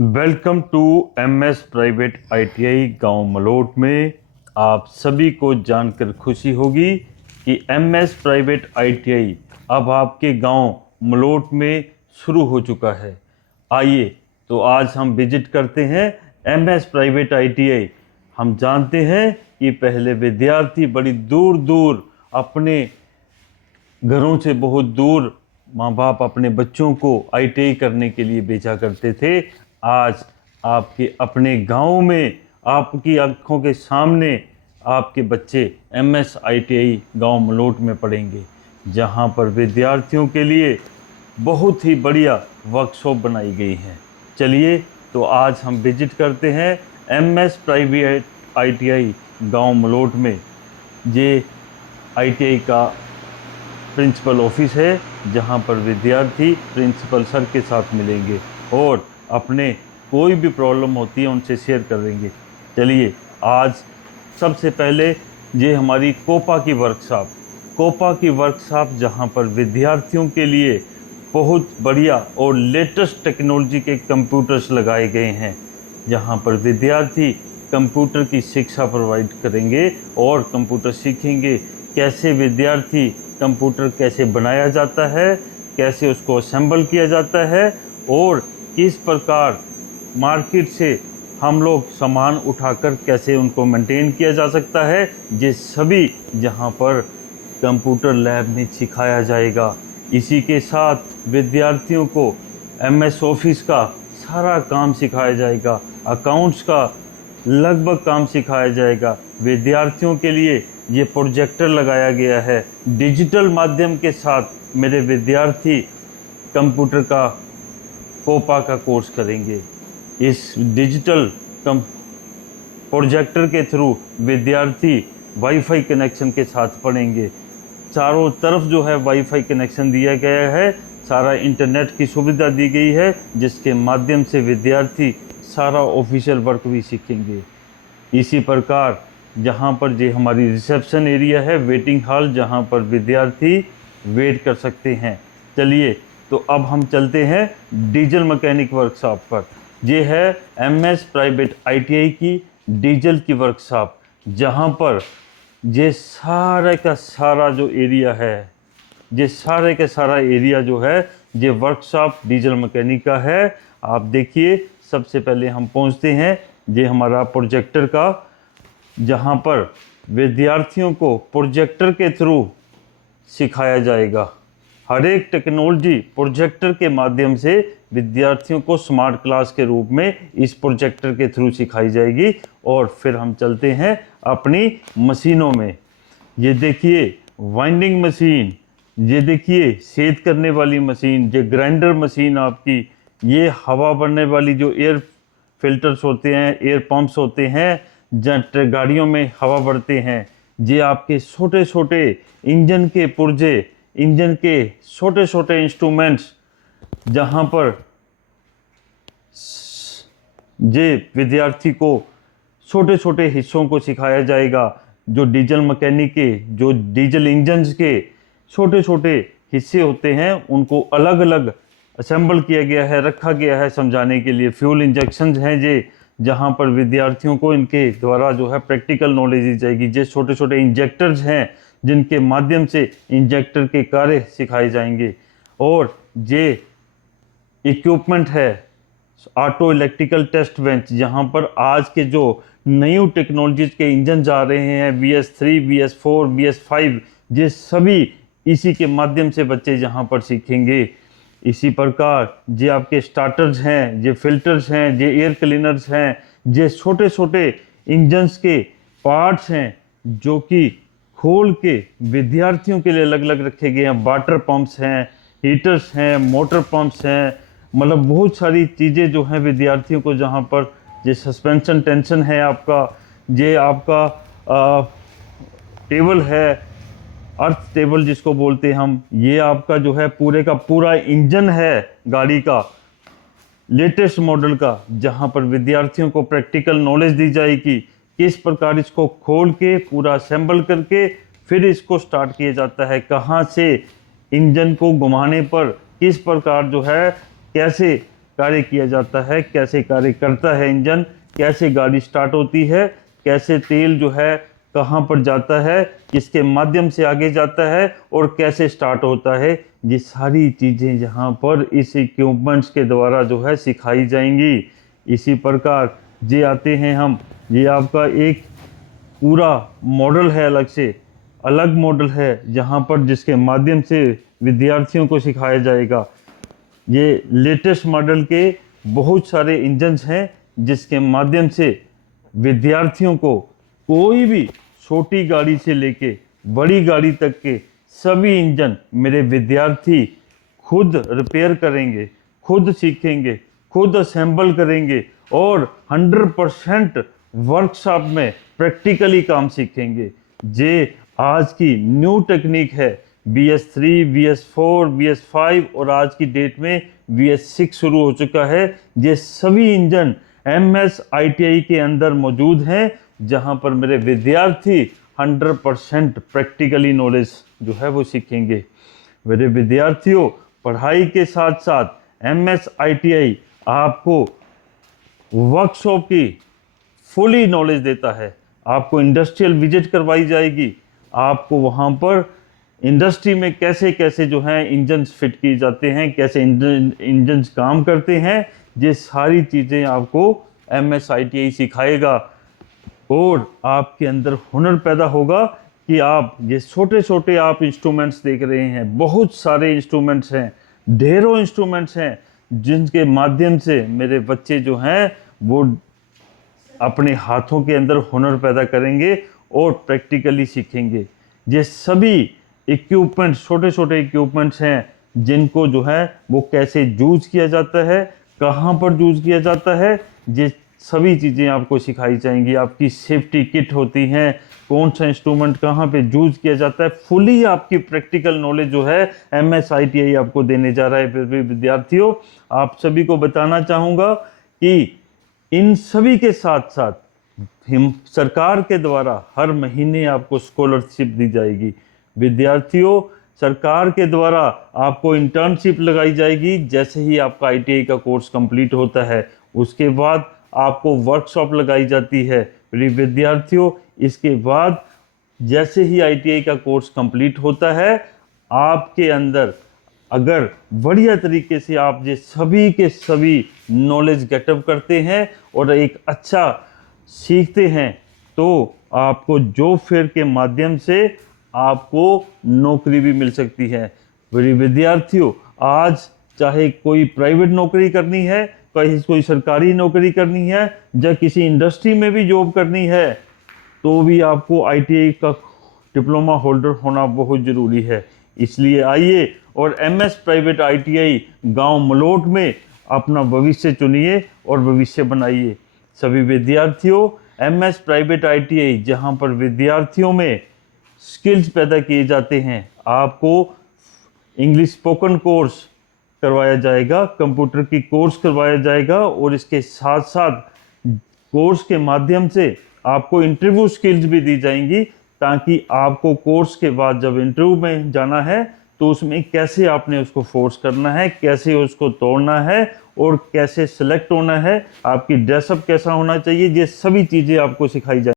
Welcome to MS private ITI गांव मलोट में। आप सभी को जानकर खुशी होगी कि एमएस प्राइवेट आईटीआई अब आपके गांव मलोट में शुरू हो चुका है। आइए तो आज हम विजिट करते हैं एमएस प्राइवेट आईटीआई। हम जानते हैं कि पहले विद्यार्थी बड़ी दूर दूर अपने घरों से बहुत दूर माँ बाप अपने बच्चों को आईटीआई करने के लिए भेजा करते थे। आज आपके अपने गांव में आपकी आंखों के सामने आपके बच्चे एमएस आईटीआई गांव मलोट में पढ़ेंगे, जहां पर विद्यार्थियों के लिए बहुत ही बढ़िया वर्कशॉप बनाई गई है। चलिए तो आज हम विजिट करते हैं एमएस प्राइवेट आईटीआई गांव मलोट में। ये आईटीआई का प्रिंसिपल ऑफिस है, जहां पर विद्यार्थी प्रिंसिपल सर के साथ मिलेंगे और अपने कोई भी प्रॉब्लम होती है उनसे शेयर करेंगे। चलिए आज सबसे पहले ये हमारी कोपा की वर्कशॉप जहां पर विद्यार्थियों के लिए बहुत बढ़िया और लेटेस्ट टेक्नोलॉजी के कंप्यूटर्स लगाए गए हैं, जहां पर विद्यार्थी कंप्यूटर की शिक्षा प्रोवाइड करेंगे और कंप्यूटर सीखेंगे। कैसे विद्यार्थी कंप्यूटर कैसे बनाया जाता है, कैसे उसको असेंबल किया जाता है और किस प्रकार मार्केट से हम लोग सामान उठाकर कैसे उनको मेंटेन किया जा सकता है, ये सभी यहाँ पर कंप्यूटर लैब में सिखाया जाएगा। इसी के साथ विद्यार्थियों को एमएस ऑफिस का सारा काम सिखाया जाएगा, अकाउंट्स का लगभग काम सिखाया जाएगा। विद्यार्थियों के लिए ये प्रोजेक्टर लगाया गया है। डिजिटल माध्यम के साथ मेरे विद्यार्थी कंप्यूटर का कोपा का कोर्स करेंगे। इस डिजिटल प्रोजेक्टर के थ्रू विद्यार्थी वाईफाई कनेक्शन के साथ पढ़ेंगे। चारों तरफ जो है वाईफाई कनेक्शन दिया गया है, सारा इंटरनेट की सुविधा दी गई है, जिसके माध्यम से विद्यार्थी सारा ऑफिशियल वर्क भी सीखेंगे। इसी प्रकार जहाँ पर ये हमारी रिसेप्शन एरिया है, वेटिंग हॉल, जहाँ पर विद्यार्थी वेट कर सकते हैं। चलिए तो अब हम चलते हैं डीजल मैकेनिक वर्कशॉप पर। ये है एमएस प्राइवेट आईटीआई की डीजल की वर्कशॉप, जहाँ पर ये सारा का सारा जो एरिया है, ये सारे का सारा एरिया जो है ये वर्कशॉप डीजल मैकेनिक का है। आप देखिए सबसे पहले हम पहुँचते हैं ये हमारा प्रोजेक्टर का, जहाँ पर विद्यार्थियों को प्रोजेक्टर के थ्रू सिखाया जाएगा। हर एक टेक्नोलॉजी प्रोजेक्टर के माध्यम से विद्यार्थियों को स्मार्ट क्लास के रूप में इस प्रोजेक्टर के थ्रू सिखाई जाएगी। और फिर हम चलते हैं अपनी मशीनों में। ये देखिए वाइंडिंग मशीन, ये देखिए छेद करने वाली मशीन, ये ग्राइंडर मशीन आपकी, ये हवा भरने वाली जो एयर फिल्टर्स होते हैं, एयर पंप्स होते हैं, जहाँ गाड़ियों में हवा भरते हैं। ये आपके छोटे छोटे इंजन के पुर्जे, इंजन के छोटे छोटे इंस्ट्रूमेंट्स, जहाँ पर ये विद्यार्थी को छोटे छोटे हिस्सों को सिखाया जाएगा। जो डीजल मैकेनिक के, जो डीजल इंजन्स के छोटे छोटे हिस्से होते हैं, उनको अलग अलग असेंबल किया गया है, रखा गया है समझाने के लिए। फ्यूल इंजेक्शंस हैं ये, जहाँ पर विद्यार्थियों को इनके द्वारा जो है प्रैक्टिकल नॉलेज दी जाएगी। ये छोटे छोटे इंजेक्टर्स हैं, जिनके माध्यम से इंजेक्टर के कार्य सिखाए जाएंगे। और ये इक्विपमेंट है ऑटो इलेक्ट्रिकल टेस्ट बेंच, जहाँ पर आज के जो नई टेक्नोलॉजीज के इंजन जा रहे हैं, BS3, BS4, BS5, ये सभी इसी के माध्यम से बच्चे यहाँ पर सीखेंगे। इसी प्रकार ये आपके स्टार्टर्स हैं, ये फिल्टर्स हैं, ये एयर क्लीनर्स हैं, ये छोटे छोटे इंजन्स के पार्ट्स हैं, जो कि खोल के विद्यार्थियों के लिए अलग अलग रखे गए हैं। वाटर पंप्स हैं, हीटर्स हैं, मोटर पंप्स हैं, मतलब बहुत सारी चीज़ें जो हैं विद्यार्थियों को, जहाँ पर ये सस्पेंशन टेंशन है आपका, ये आपका टेबल है, अर्थ टेबल जिसको बोलते हैं हम, ये आपका जो है पूरे का पूरा इंजन है गाड़ी का लेटेस्ट मॉडल का, जहां पर विद्यार्थियों को प्रैक्टिकल नॉलेज दी जाएगी। किस प्रकार इसको खोल के पूरा असेंबल करके फिर इसको स्टार्ट किया जाता है, कहां से इंजन को घुमाने पर किस प्रकार जो है कैसे कार्य किया जाता है, कैसे कार्य करता है इंजन, कैसे गाड़ी स्टार्ट होती है, कैसे तेल जो है कहाँ पर जाता है, किसके माध्यम से आगे जाता है और कैसे स्टार्ट होता है। ये सारी चीज़ें यहाँ पर इस इक्विपमेंट्स के द्वारा जो है सिखाई जाएंगी। इसी प्रकार ये आते हैं हम, ये आपका एक पूरा मॉडल है, अलग मॉडल है जहाँ पर जिसके माध्यम से विद्यार्थियों को सिखाया जाएगा। ये लेटेस्ट मॉडल के बहुत सारे इंजन्स हैं जिसके माध्यम से विद्यार्थियों को कोई भी छोटी गाड़ी से लेके बड़ी गाड़ी तक के सभी इंजन मेरे विद्यार्थी खुद रिपेयर करेंगे, खुद सीखेंगे, खुद असेंबल करेंगे और 100% वर्कशॉप में प्रैक्टिकली काम सीखेंगे। जे आज की न्यू टेक्निक है, BS3, BS4, BS5 और आज की डेट में BS6 शुरू हो चुका है। ये सभी इंजन MS ITI के अंदर मौजूद हैं, जहां पर मेरे विद्यार्थी 100% प्रैक्टिकली नॉलेज जो है वो सीखेंगे। मेरे विद्यार्थियों, पढ़ाई के साथ साथ MS ITI आपको वर्कशॉप की फुली नॉलेज देता है। आपको इंडस्ट्रियल विजिट करवाई जाएगी, आपको वहाँ पर इंडस्ट्री में कैसे कैसे जो है इंजन्स फिट किए जाते हैं, कैसे इंजन्स काम करते हैं, ये सारी चीज़ें आपको MS ITI सिखाएगा। और आपके अंदर हुनर पैदा होगा कि आप ये छोटे छोटे आप इंस्ट्रूमेंट्स देख रहे हैं, बहुत सारे इंस्ट्रूमेंट्स हैं, ढेरों इंस्ट्रूमेंट्स हैं जिनके माध्यम से मेरे बच्चे जो हैं वो अपने हाथों के अंदर हुनर पैदा करेंगे और प्रैक्टिकली सीखेंगे। ये सभी इक्विपमेंट्स, छोटे छोटे इक्विपमेंट्स हैं जिनको जो है वो कैसे यूज किया जाता है, कहाँ पर यूज किया जाता है, ये सभी चीज़ें आपको सिखाई जाएंगी। आपकी सेफ्टी किट होती हैं, कौन सा इंस्ट्रूमेंट कहाँ पे यूज किया जाता है, फुली आपकी प्रैक्टिकल नॉलेज जो है MS ITI आपको देने जा रहा है। फिर भी विद्यार्थियों, आप सभी को बताना चाहूँगा कि इन सभी के साथ साथ हम सरकार के द्वारा हर महीने आपको स्कॉलरशिप दी जाएगी। विद्यार्थियों, सरकार के द्वारा आपको इंटर्नशिप लगाई जाएगी। जैसे ही आपका ITI का कोर्स कंप्लीट होता है उसके बाद आपको वर्कशॉप लगाई जाती है। विद्यार्थियों, इसके बाद जैसे ही ITI का कोर्स कंप्लीट होता है, आपके अंदर अगर बढ़िया तरीके से आप ये सभी के सभी नॉलेज गेटअप करते हैं और एक अच्छा सीखते हैं, तो आपको जॉब फेयर के माध्यम से आपको नौकरी भी मिल सकती है। मेरे विद्यार्थियों, आज चाहे कोई प्राइवेट नौकरी करनी है, कोई सरकारी नौकरी करनी है या किसी इंडस्ट्री में भी जॉब करनी है, तो भी आपको ITI का डिप्लोमा होल्डर होना बहुत ज़रूरी है। इसलिए आइए और MS प्राइवेट ITI गांव मलोट में अपना भविष्य चुनिए और भविष्य बनाइए। सभी विद्यार्थियों, MS प्राइवेट ITI जहां पर विद्यार्थियों में स्किल्स पैदा किए जाते हैं, आपको इंग्लिश स्पोकन कोर्स करवाया जाएगा, कंप्यूटर की कोर्स करवाया जाएगा और इसके साथ साथ कोर्स के माध्यम से आपको इंटरव्यू स्किल्स भी दी जाएंगी, ताकि आपको कोर्स के बाद जब इंटरव्यू में जाना है तो उसमें कैसे आपने उसको फोर्स करना है, कैसे उसको तोड़ना है और कैसे सिलेक्ट होना है, आपकी ड्रेसअप कैसा होना चाहिए, ये सभी चीज़ें आपको सिखाई जाएंगी।